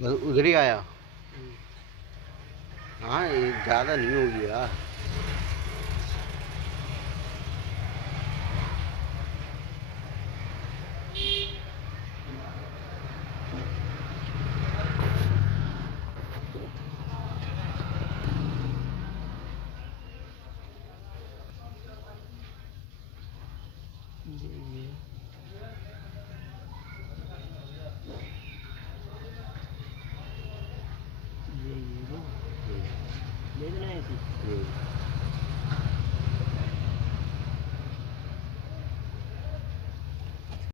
बस उधर ही आया। हाँ ये ज़्यादा नहीं होगी यार। देखना है